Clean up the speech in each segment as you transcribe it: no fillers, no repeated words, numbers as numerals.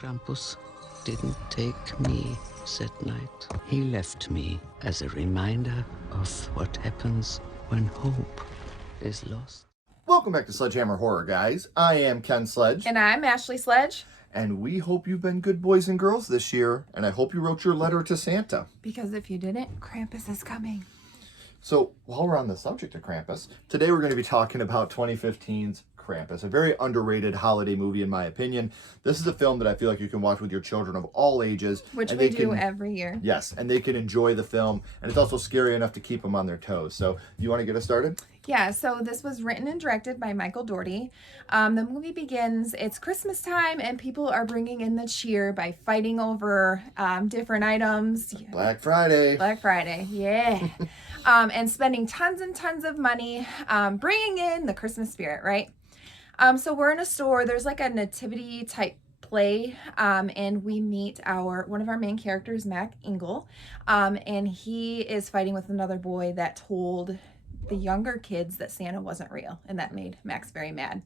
Krampus didn't take me that night. He left me as a reminder of what happens when hope is lost. Welcome back to Sledgehammer Horror, guys. I am Ken Sledge. And I'm Ashley Sledge. And we hope you've been good boys and girls this year. And I hope you wrote your letter to Santa. Because if you didn't, Krampus is coming. So, while we're on the subject of Krampus, today we're going to be talking about 2015's Krampus, a very underrated holiday movie in my opinion. This is a film that I feel like you can watch with your children of all ages. Which we do every year. Yes, and they can enjoy the film, and it's also scary enough to keep them on their toes. So, you want to get us started? Yeah, so this was written and directed by Michael Dougherty. The movie begins, it's Christmas time, and people are bringing in the cheer by fighting over different items. Black Friday. Black Friday, yeah. And spending tons and tons of money, bringing in the Christmas spirit, right? So we're in a store, there's like a nativity type play, and we meet one of our main characters, Mac Engel, and he is fighting with another boy that told the younger kids that Santa wasn't real, and that made Max very mad.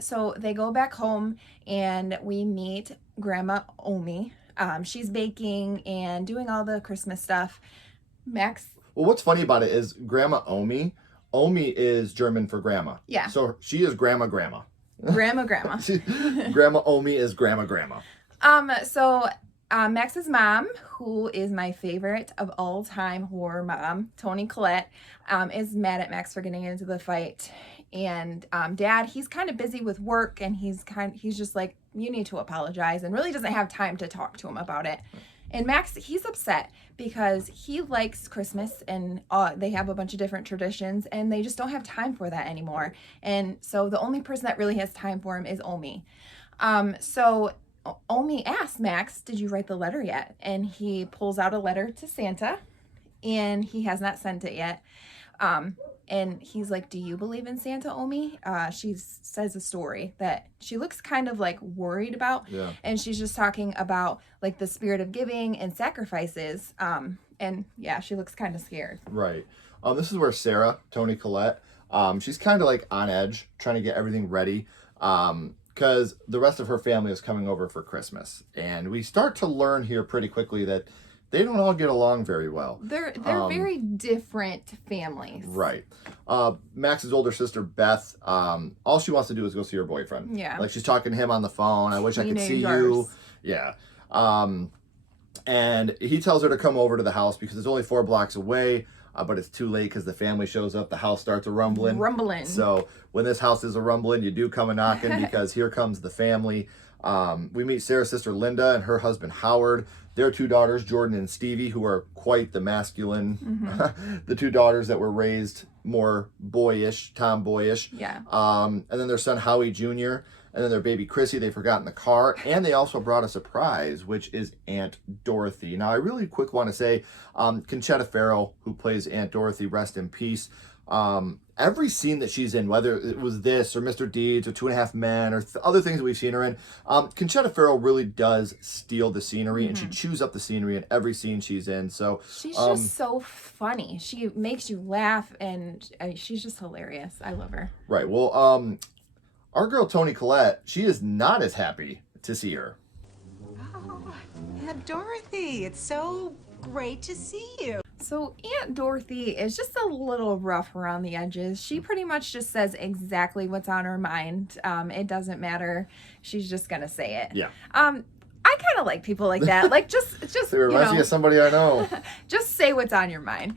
So they go back home, and we meet Grandma Omi. She's baking and doing all the Christmas stuff. Max. Well, what's funny about it is Grandma Omi is German for grandma. Yeah. So she is grandma. Grandma. Grandma Omi is grandma. So Max's mom, who is my favorite of all time horror mom, Toni Collette, is mad at Max for getting into the fight. And Dad, he's kind of busy with work, and he's just like, you need to apologize, and really doesn't have time to talk to him about it. And Max, he's upset because he likes Christmas, and they have a bunch of different traditions, and they just don't have time for that anymore. And so the only person that really has time for him is Omi. So Omi asks Max, did you write the letter yet? And he pulls out a letter to Santa, and he has not sent it yet. And he's like, do you believe in Santa, Omi? She says a story that she looks kind of like worried about. Yeah. And she's just talking about like the spirit of giving and sacrifices. And yeah, she looks kind of scared. Right. This is where Sarah, Toni Collette, she's kind of like on edge, trying to get everything ready. Because the rest of her family is coming over for Christmas. And we start to learn here pretty quickly that they don't all get along very well. They're very different families. Right. Max's older sister, Beth, all she wants to do is go see her boyfriend. Yeah. Like, she's talking to him on the phone. I wish I could see you. Yeah. And he tells her to come over to the house because it's only 4 blocks away, but it's too late because the family shows up. The house starts rumbling. So when this house is rumbling, you do come a knocking because here comes the family. We meet Sarah's sister, Linda, and her husband, Howard. Their 2 daughters, Jordan and Stevie, who are quite the masculine, the 2 daughters that were raised more boyish, tomboyish. Yeah. And then their son, Howie Jr., and then their baby, Chrissy, they forgot in the car. And they also brought a surprise, which is Aunt Dorothy. Now, I really quick want to say, Conchetta Farrell, who plays Aunt Dorothy, rest in peace. Every scene that she's in, whether it was this or Mr. Deeds or 2.5 Men or other things that we've seen her in, Conchetta Farrell really does steal the scenery, and she chews up the scenery in every scene she's in. So she's just so funny. She makes you laugh, and she's just hilarious. I love her. Right. Well, our girl Toni Collette, she is not as happy to see her. Oh, Aunt Dorothy, it's so great to see you. So Aunt Dorothy is just a little rough around the edges. She pretty much just says exactly what's on her mind. It doesn't matter. She's just gonna say it. Yeah. I kind of like people like that. Like just It reminds me of somebody I know. Just say what's on your mind.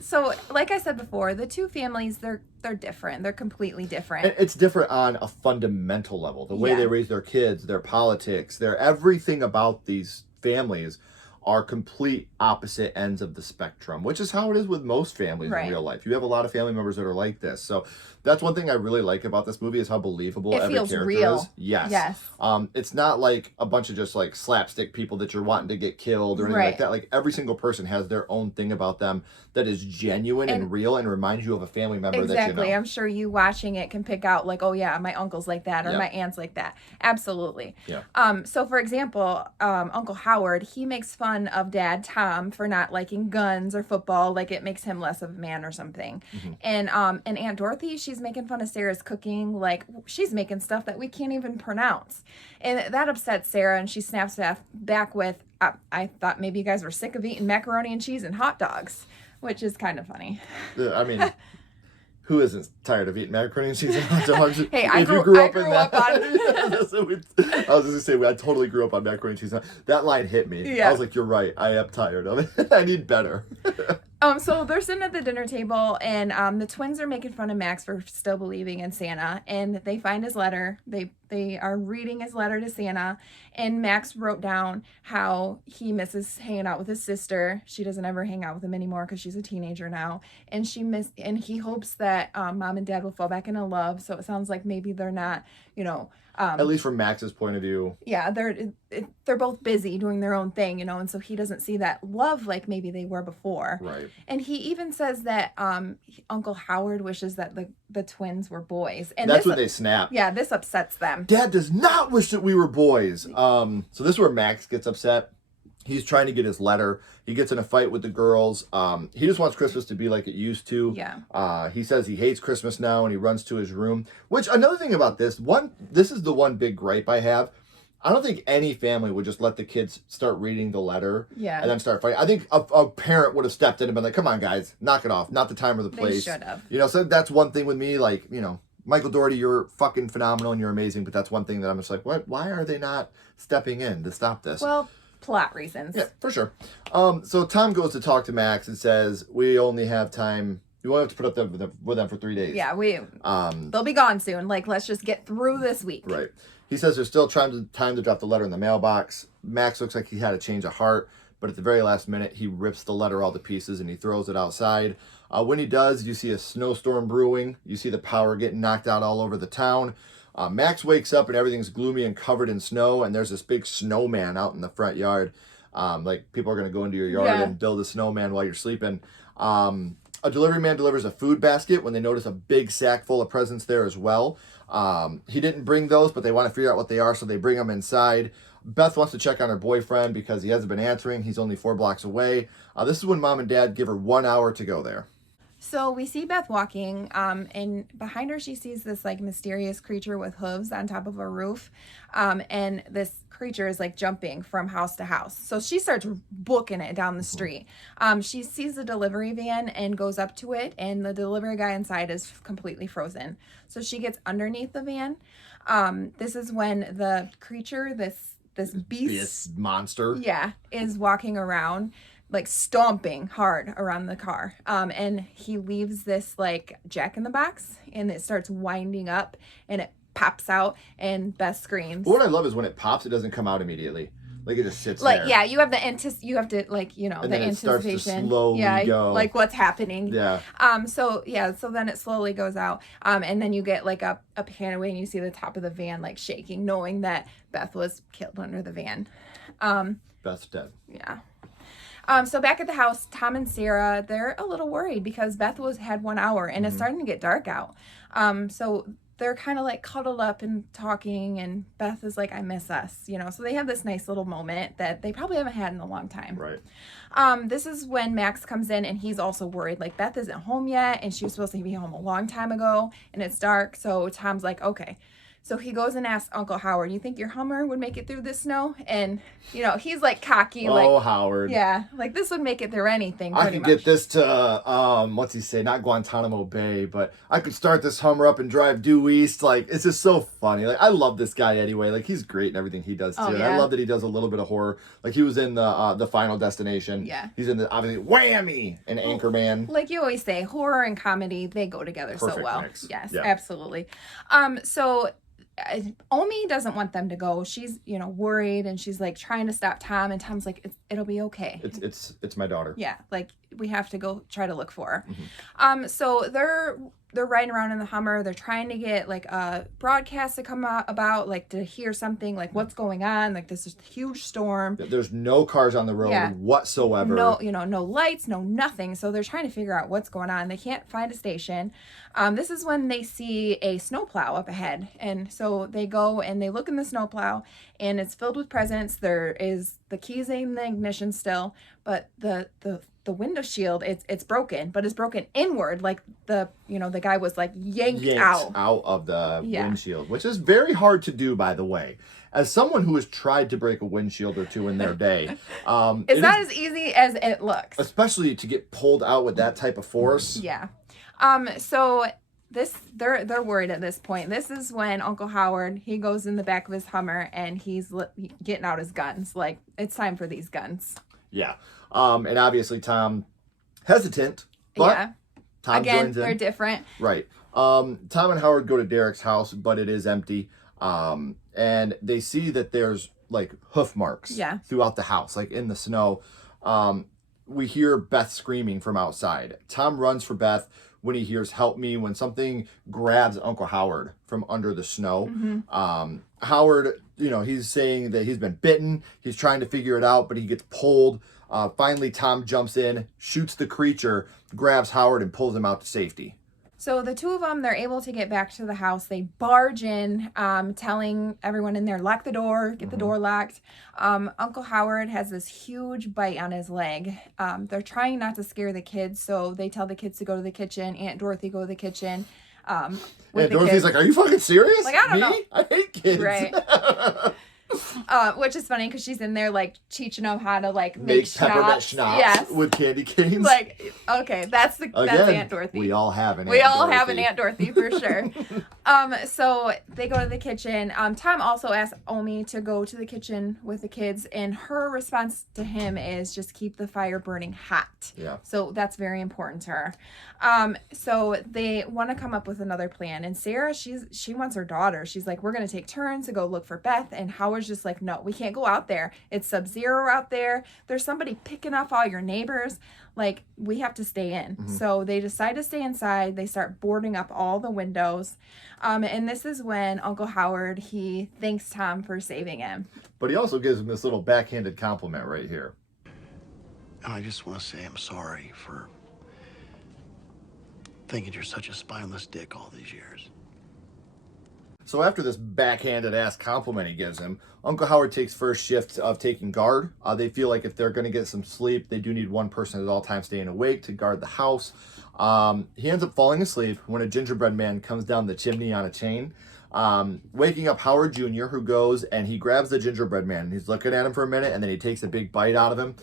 So like I said before, the 2 families, they're different. They're completely different. It's different on a fundamental level. The way they raise their kids, their politics, their everything about these families are complete opposite ends of the spectrum, which is how it is with most families in real life. You have a lot of family members that are like this. So that's one thing I really like about this movie is how believable every character real. is. Yes. It's not like a bunch of just like slapstick people that you're wanting to get killed or anything like that. Like every single person has their own thing about them that is genuine and real and reminds you of a family member that you know. I'm sure you watching it can pick out like, oh yeah, my uncle's like that or my aunt's like that. Absolutely. Yeah. So for example, Uncle Howard, he makes fun fun of Dad, Tom, for not liking guns or football. Like, it makes him less of a man or something. And Aunt Dorothy, she's making fun of Sarah's cooking. Like, she's making stuff that we can't even pronounce. And that upsets Sarah, and she snaps back with, I thought maybe you guys were sick of eating macaroni and cheese and hot dogs, which is kind of funny. I mean, who isn't tired of eating macaroni and cheese and hot dogs? Hey, I grew up on... I was just going to say, I totally grew up on macaroni and cheese. That line hit me. Yeah. I was like, you're right. I am tired of it. I need better. So they're sitting at the dinner table, and the twins are making fun of Max for still believing in Santa, and they find his letter. They are reading his letter to Santa, and Max wrote down how he misses hanging out with his sister. She doesn't ever hang out with him anymore because she's a teenager now, and he hopes that Mom and Dad will fall back into love. So it sounds like maybe they're not, at least from Max's point of view. Yeah, they're both busy doing their own thing, and so he doesn't see that love like maybe they were before. Right. And he even says that Uncle Howard wishes that the twins were boys. And that's when they snap. Yeah, this upsets them. Dad does not wish that we were boys. So this is where Max gets upset. He's trying to get his letter. He gets in a fight with the girls. He just wants Christmas to be like it used to. Yeah. He says he hates Christmas now, and he runs to his room. Which, another thing about this is the one big gripe I have. I don't think any family would just let the kids start reading the letter and then start fighting. I think a parent would have stepped in and been like, come on, guys, knock it off. Not the time or the place. They should have. So that's one thing with me. Like, Michael Dougherty, you're fucking phenomenal and you're amazing, but that's one thing that I'm just like, what? Why are they not stepping in to stop this? Well, plot reasons. Yeah, for sure. So Tom goes to talk to Max and says, we only have time. You won't have to put up with them for 3 days. Yeah, they'll be gone soon. Like, let's just get through this week. Right. He says there's still time to drop the letter in the mailbox. Max looks like he had a change of heart, but at the very last minute, he rips the letter all to pieces and he throws it outside. When he does, you see a snowstorm brewing. You see the power getting knocked out all over the town. Max wakes up and everything's gloomy and covered in snow, and there's this big snowman out in the front yard. Like, people are going to go into your yard and build a snowman while you're sleeping. A delivery man delivers a food basket when they notice a big sack full of presents there as well. He didn't bring those, but they want to figure out what they are, so they bring them inside. Beth wants to check on her boyfriend because he hasn't been answering. He's only 4 blocks away. This is when Mom and Dad give her 1 hour to go there. So we see Beth walking, and behind her she sees this like mysterious creature with hooves on top of a roof, and this creature is like jumping from house to house. So she starts booking it down the street. She sees the delivery van and goes up to it, and the delivery guy inside is completely frozen. So she gets underneath the van. This is when the creature, this beast monster, is walking around, like stomping hard around the car. And he leaves this like jack-in-the-box, and it starts winding up, and it pops out, and Beth screams. What I love is when it pops, it doesn't come out immediately. Like, it just sits like, there. Yeah, you have the and the then it starts to anticipation. slowly go. Like what's happening. Yeah. So then it slowly goes out. And then you get like a pan away, and you see the top of the van like shaking, knowing that Beth was killed under the van. Beth's dead. Yeah. So back at the house, Tom and Sarah, they're a little worried because Beth had 1 hour, and it's starting to get dark out. So they're kind of like cuddled up and talking, and Beth is like, I miss us, So they have this nice little moment that they probably haven't had in a long time. Right. This is when Max comes in, and he's also worried. Like, Beth isn't home yet, and she was supposed to be home a long time ago, and it's dark. So Tom's like, okay. So he goes and asks Uncle Howard, you think your Hummer would make it through this snow? And, he's like cocky. Oh, Howard. Yeah, like this would make it through anything. I could get this to, what's he say? Not Guantanamo Bay, but I could start this Hummer up and drive due east. Like, it's just so funny. Like, I love this guy anyway. Like, he's great in everything he does, too. Oh, And yeah. I love that he does a little bit of horror. Like, he was in the Final Destination. Yeah. He's in the, obviously, Whammy and Anchorman. Like you always say, horror and comedy, they go together Perfect so well. mix. Yes, Yeah. absolutely. So Omi doesn't want them to go. She's, worried, and she's like trying to stop Tom, and Tom's like, it'll be okay. It's my daughter. Yeah, like we have to go try to look for her. So they're riding around in the Hummer. They're trying to get like a broadcast to come out about, like, to hear something, like what's going on. Like, this is a huge storm. There's no cars on the road whatsoever. No, no lights, no nothing. So they're trying to figure out what's going on. They can't find a station. This is when they see a snowplow up ahead. And so they go and they look in the snowplow, and it's filled with presents. There is the keys in the ignition still, but the window shield, it's broken, but it's broken inward, like the guy was like yanked out of the windshield, which is very hard to do, by the way. As someone who has tried to break a windshield or two in their day, it's not as easy as it looks, especially to get pulled out with that type of force. Yeah. So they're worried at this point. This is when Uncle Howard, he goes in the back of his Hummer and he's getting out his guns. Like, it's time for these guns. Yeah. And obviously Tom hesitant, but Tom joins in. They're different. Right. Tom and Howard go to Derek's house, but it is empty. And they see that there's like hoof marks throughout the house, like in the snow. We hear Beth screaming from outside. Tom runs for Beth when he hears "help me," when something grabs Uncle Howard from under the snow. Howard, he's saying that he's been bitten. He's trying to figure it out, but he gets pulled. Finally, Tom jumps in, shoots the creature, grabs Howard, and pulls him out to safety. So the two of them, they're able to get back to the house. They barge in, telling everyone in there, lock the door, get the door locked. Uncle Howard has this huge bite on his leg. They're trying not to scare the kids, so they tell the kids to go to the kitchen. Aunt Dorothy go to the kitchen. Dorothy's like, are you fucking serious? Like, I don't know. I hate kids. Right. Which is funny because she's in there like teaching them how to like make peppermint schnapps with candy canes. Like, okay, that's Aunt Dorothy. We all have an Aunt Dorothy for sure. So they go to the kitchen. Tom also asks Omi to go to the kitchen with the kids, and her response to him is just keep the fire burning hot. Yeah. So that's very important to her. So they want to come up with another plan, and Sarah, she wants her daughter. She's like, we're gonna take turns to go look for Beth, and Howard's just like, no, we can't go out there. It's sub-zero out there. There's somebody picking off all your neighbors. Like, we have to stay in. So they decide to stay inside. They start boarding up all the windows. And this is when Uncle Howard, he thanks Tom for saving him. But he also gives him this little backhanded compliment right here. And I just want to say I'm sorry for thinking you're such a spineless dick all these years. So after this backhanded ass compliment he gives him, Uncle Howard takes first shift of taking guard. They feel like if they're going to get some sleep, they do need one person at all times staying awake to guard the house. He ends up falling asleep when a gingerbread man comes down the chimney on a chain, waking up Howard Jr., who goes and he grabs the gingerbread man. He's looking at him for a minute, and then he takes a big bite out of him.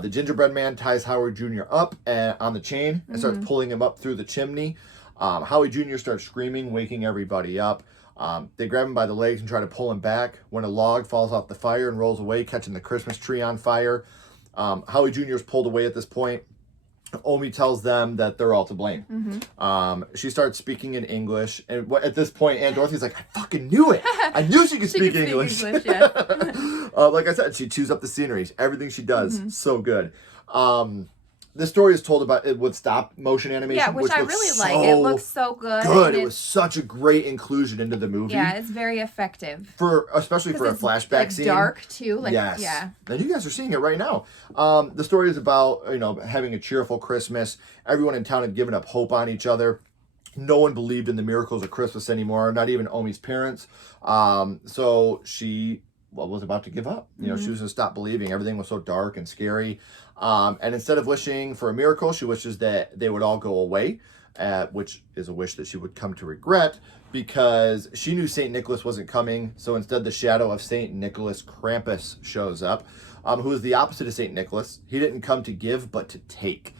The gingerbread man ties Howard Jr. up on the chain and starts pulling him up through the chimney. Howie Jr. starts screaming, waking everybody up. They grab him by the legs and try to pull him back when a log falls off the fire and rolls away, catching the Christmas tree on fire. Howie Jr. is pulled away at this point. Omi tells them that they're all to blame. She starts speaking in English, and at this point, Aunt Dorothy's like, I fucking knew it. I knew she could speak English. Like I said, she chews up the sceneries. Everything she does, so good. This story is told about it with stop motion animation. Yeah, which I really like. It looks so good. It was such a great inclusion into the movie. Yeah, it's very effective. Especially for a flashback scene. Dark too. Like, yes. Yeah. And you guys are seeing it right now. The story is about, having a cheerful Christmas. Everyone in town had given up hope on each other. No one believed in the miracles of Christmas anymore, not even Omi's parents. So she was about to give up. She was going to stop believing. Everything was so dark and scary. And instead of wishing for a miracle, she wishes that they would all go away, which is a wish that she would come to regret because she knew St. Nicholas wasn't coming. So instead, the shadow of St. Nicholas, Krampus, shows up, who is the opposite of St. Nicholas. He didn't come to give, but to take.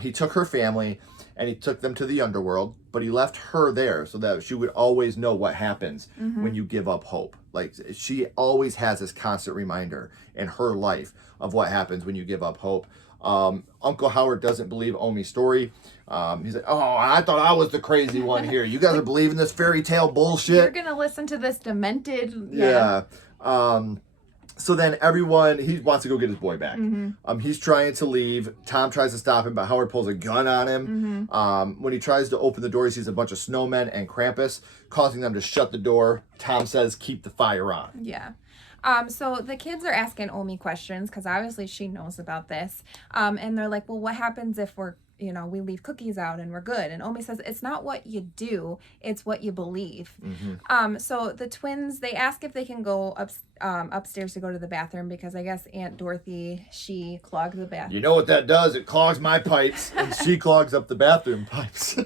He took her family and he took them to the underworld, but he left her there so that she would always know what happens when you give up hope. Like, she always has this constant reminder in her life of what happens when you give up hope. Uncle Howard doesn't believe Omi's story. He's like, oh, I thought I was the crazy one here. You guys are believing this fairy tale bullshit. You're going to listen to this demented... Yeah. So then everyone, he wants to go get his boy back. He's trying to leave. Tom tries to stop him, but Howard pulls a gun on him. When he tries to open the door, he sees a bunch of snowmen and Krampus, causing them to shut the door. Tom says, keep the fire on. Yeah. So the kids are asking Omi questions because obviously she knows about this. And they're like, well, what happens if we leave cookies out and we're good? And Omi says, it's not what you do, it's what you believe. So the twins, they ask if they can go upstairs to go to the bathroom because I guess Aunt Dorothy, she clogged the bathroom. You know what that does? It clogs my pipes, and she clogs up the bathroom pipes.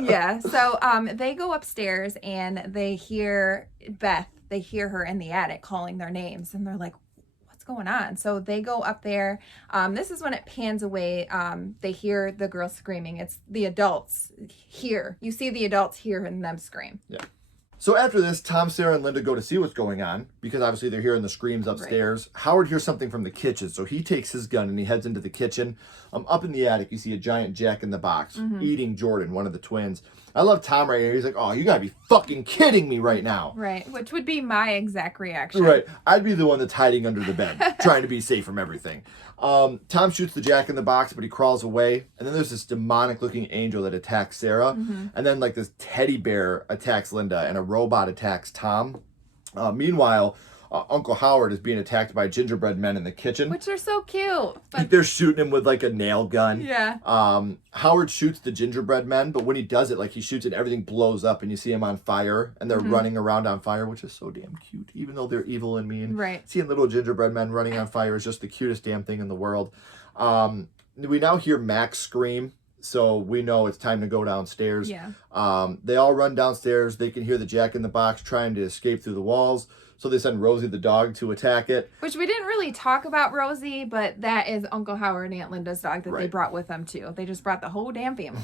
Yeah. So they go upstairs and they hear Beth. They hear her in the attic calling their names, and they're like, what's going on? So they go up there. This is when it pans away. They hear the girl screaming. It's the adults here. You see the adults hearing them scream. Yeah. So after this, Tom, Sarah, and Linda go to see what's going on because obviously they're hearing the screams upstairs. Right. Howard hears something from the kitchen, so he takes his gun and he heads into the kitchen. Up in the attic, you see a giant Jack-in-the-Box eating Jordan, one of the twins. I love Tom right here. He's like, oh, you gotta be fucking kidding me right now. Right, which would be my exact reaction. Right. I'd be the one that's hiding under the bed, trying to be safe from everything. Tom shoots the Jack-in-the-Box, but he crawls away. And then there's this demonic-looking angel that attacks Sarah. And then, like, this teddy bear attacks Linda, and a robot attacks Tom. Meanwhile, Uncle Howard is being attacked by gingerbread men in the kitchen. Which are so cute. But... they're shooting him with, like, a nail gun. Yeah. Howard shoots the gingerbread men, but when he does it, like, he shoots it, everything blows up, and you see him on fire, and they're running around on fire, which is so damn cute, even though they're evil and mean. Right. Seeing little gingerbread men running on fire is just the cutest damn thing in the world. We now hear Max scream, so we know it's time to go downstairs. Yeah. They all run downstairs. They can hear the Jack-in-the-Box trying to escape through the walls. So they send Rosie the dog to attack it. Which we didn't really talk about Rosie, but that is Uncle Howard and Aunt Linda's dog that they brought with them too. They just brought the whole damn family.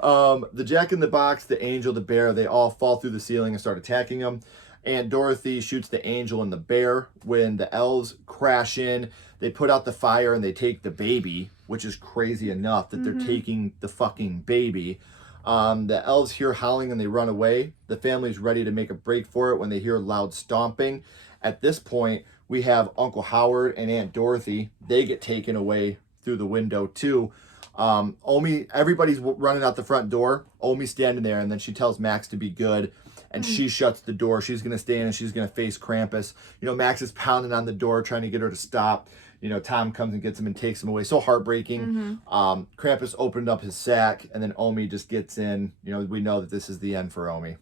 The Jack-in-the-Box, the angel, the bear, they all fall through the ceiling and start attacking them. Aunt Dorothy shoots the angel and the bear. When the elves crash in, they put out the fire and they take the baby, which is crazy enough that they're taking the fucking baby. The elves hear howling and they run away. The family's ready to make a break for it when they hear loud stomping. At this point, we have Uncle Howard and Aunt Dorothy. They get taken away through the window too. Omi, everybody's running out the front door. Omi's standing there, and then she tells Max to be good, and she shuts the door. She's going to stay in and she's going to face Krampus. You know, Max is pounding on the door trying to get her to stop. You know, Tom comes and gets him and takes him away. So heartbreaking. Krampus opened up his sack, and then Omi just gets in. You know, we know that this is the end for Omi.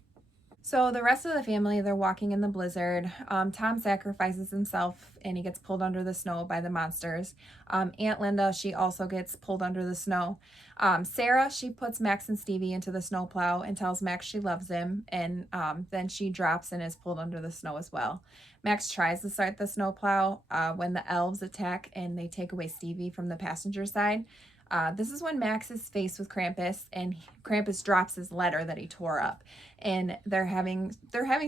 So the rest of the family, they're walking in the blizzard. Tom sacrifices himself, and he gets pulled under the snow by the monsters. Aunt Linda, she also gets pulled under the snow. Sarah, she puts Max and Stevie into the snowplow and tells Max she loves him, and then she drops and is pulled under the snow as well. Max tries to start the snowplow when the elves attack and they take away Stevie from the passenger side. This is when Max is faced with Krampus, and Krampus drops his letter that he tore up, and they're having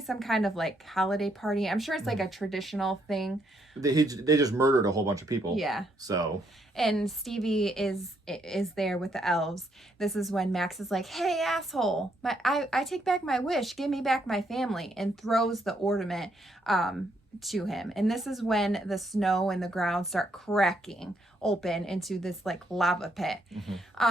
some kind of like holiday party. I'm sure it's like a traditional thing. They just murdered a whole bunch of people. Yeah. So. And Stevie is there with the elves. This is when Max is like, "Hey, asshole! I take back my wish. Give me back my family," and throws the ornament to him. And this is when the snow and the ground start cracking open into this like lava pit.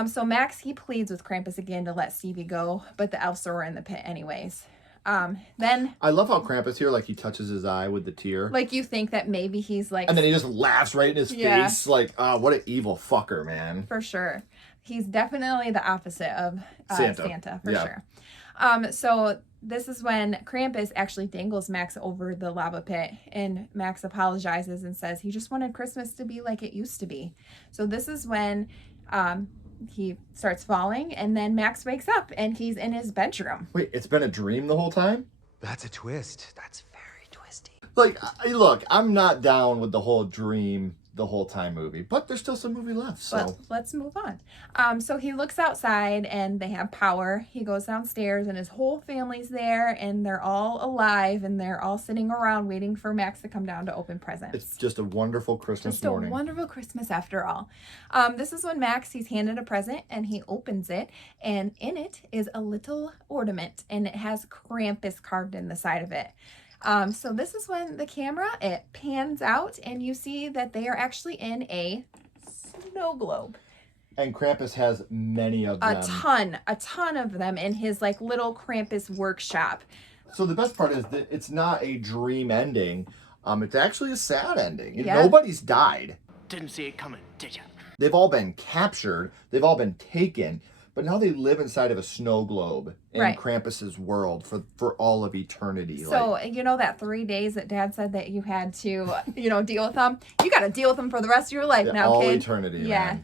So Max, he pleads with Krampus again to let Stevie go, but the elves are in the pit anyways. Then I love how Krampus here, like, he touches his eye with the tear. Like, you think that maybe he's like, and then he just laughs right in his face. Like, what an evil fucker, man. For sure. He's definitely the opposite of Santa for sure. So this is when Krampus actually dangles Max over the lava pit, and Max apologizes and says he just wanted Christmas to be like it used to be. So this is when he starts falling, and then Max wakes up and he's in his bedroom. Wait, it's been a dream the whole time? That's a twist. That's very twisty. Like, look, I'm not down with the whole dream the whole time movie, but there's still some movie left, so. But let's move on. So he looks outside and they have power. He goes downstairs and his whole family's there, and they're all alive, and they're all sitting around waiting for Max to come down to open presents. It's just a wonderful Christmas morning. Just a wonderful Christmas after all. This is when Max, he's handed a present, and he opens it, and in it is a little ornament, and it has Krampus carved in the side of it. So this is when the camera, it pans out and you see that they are actually in a snow globe. And Krampus has many of them. A ton of them in his like little Krampus workshop. So the best part is that it's not a dream ending. It's actually a sad ending. Yeah. Nobody's died. Didn't see it coming, did ya? They've all been captured. They've all been taken. But now they live inside of a snow globe in Right. Krampus's world for all of eternity. So, you know that 3 days that Dad said that you had to, deal with them? You got to deal with them for the rest of your life now, all kid. eternity, Yeah.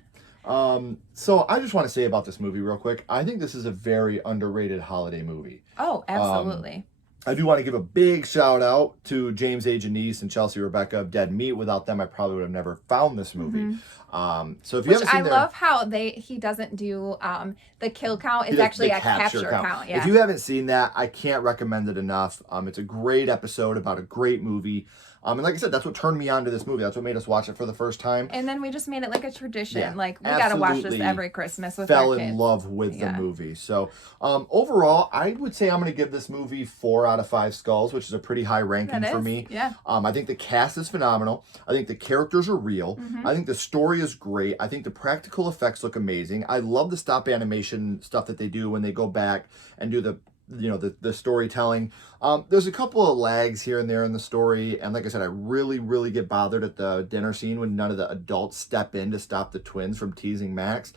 man. So I just want to say about this movie real quick. I think this is a very underrated holiday movie. Oh, absolutely. I do want to give a big shout out to James A. Janice and Chelsea Rebecca of Dead Meat. Without them, I probably would have never found this movie. So if you haven't seen love how he doesn't do the kill count. It's actually the a capture count. Yeah. If you haven't seen that, I can't recommend it enough. It's a great episode about a great movie. And like I said, that's what turned me on to this movie. That's what made us watch it for the first time. And then we just made it like a tradition. Yeah, Like, we got to watch this absolutely every Christmas with fell our kids. in love with the Yeah. movie. So overall, I would say I'm going to give this movie 4 out of 5 skulls, which is a pretty high ranking That for is, me. yeah. I think the cast is phenomenal. I think the characters are real. Mm-hmm. I think the story is great. I think the practical effects look amazing. I love the stop animation stuff that they do when they go back and do the storytelling. There's a couple of lags here and there in the story, and like I said, I really get bothered at the dinner scene when none of the adults step in to stop the twins from teasing Max.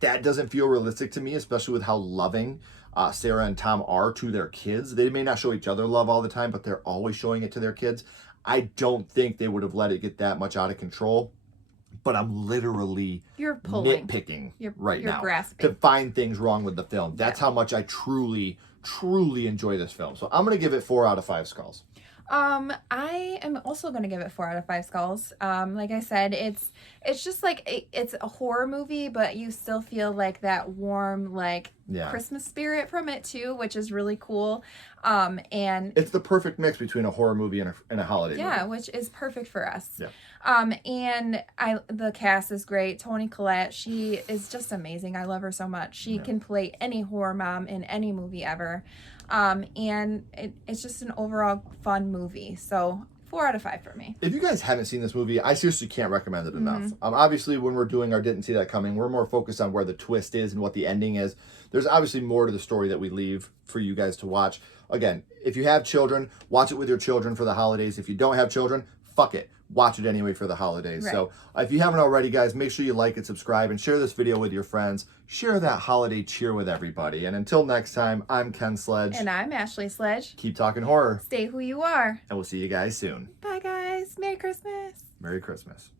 That doesn't feel realistic to me, especially with how loving Sarah and Tom are to their kids. They may not show each other love all the time, but they're always showing it to their kids. I don't think they would have let it get that much out of control. But I'm literally nitpicking right now grasping to find things wrong with the film. That's how much I truly enjoy this film. So I'm going to give it 4 out of 5 skulls. I am also going to give it 4 out of 5 skulls. Like I said, it's just like, it's a horror movie, but you still feel like that warm, like Christmas spirit from it too, which is really cool. And it's the perfect mix between a horror movie and a holiday movie. Yeah, which is perfect for us. Yeah. And the cast is great. Toni Collette, she is just amazing. I love her so much. She can play any horror mom in any movie ever. And it's just an overall fun movie. So 4 out of 5 for me. If you guys haven't seen this movie, I seriously can't recommend it enough. Obviously, when we're doing our Didn't See That Coming, we're more focused on where the twist is and what the ending is. There's obviously more to the story that we leave for you guys to watch. Again, if you have children, watch it with your children for the holidays. If you don't have children, fuck it. Watch it anyway for the holidays. Right. So if you haven't already, guys, make sure you like and subscribe and share this video with your friends. Share that holiday cheer with everybody. And until next time, I'm Ken Sledge. And I'm Ashley Sledge. Keep talking horror. Stay who you are. And we'll see you guys soon. Bye, guys. Merry Christmas. Merry Christmas.